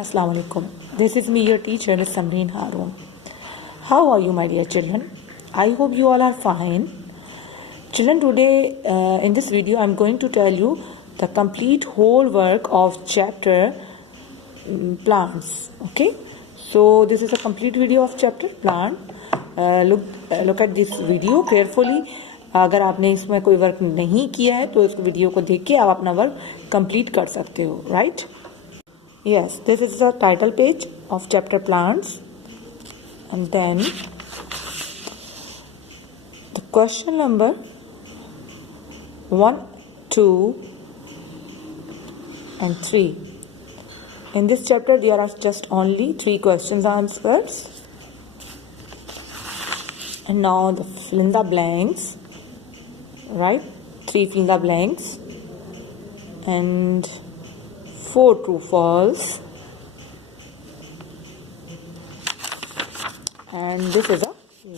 Assalamu alaikum. This is me, your teacher, Ms. Samreen Haroon. How are you, my dear children? I hope you all are fine. Children, today in this video, I'm going to tell you the complete whole work of chapter plants. Okay, so this is a complete video of chapter plant. Look at this video carefully. अगर आपने इसमें कोई work नहीं किया है तो इस video को देख के आप अपना वर्क कंप्लीट कर सकते हो, right? Yes, this is the title page of chapter plants, and then the question number 1, 2 and 3. In this chapter there are just only 3 questions answers, and now the fill in the blanks, right? 3 fill in the blanks and 4 true false, and this is a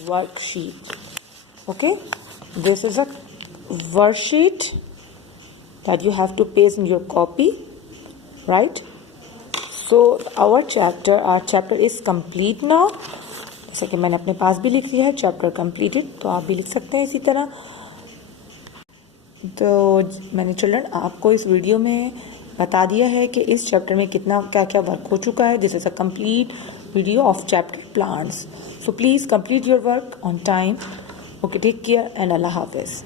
worksheet. Okay, this is a worksheet that you have to paste in your copy, right? So our chapter is complete now. जैसा कि मैंने अपने पास भी लिख लिया है chapter completed, तो आप भी लिख सकते हैं इसी तरह. तो मैंने चिल्ड्रन आपको इस वीडियो में बता दिया है कि इस चैप्टर में कितना क्या क्या वर्क हो चुका है. This is a complete video of chapter plants. So please complete your work on time. Okay, take care and अल्लाह हाफिज.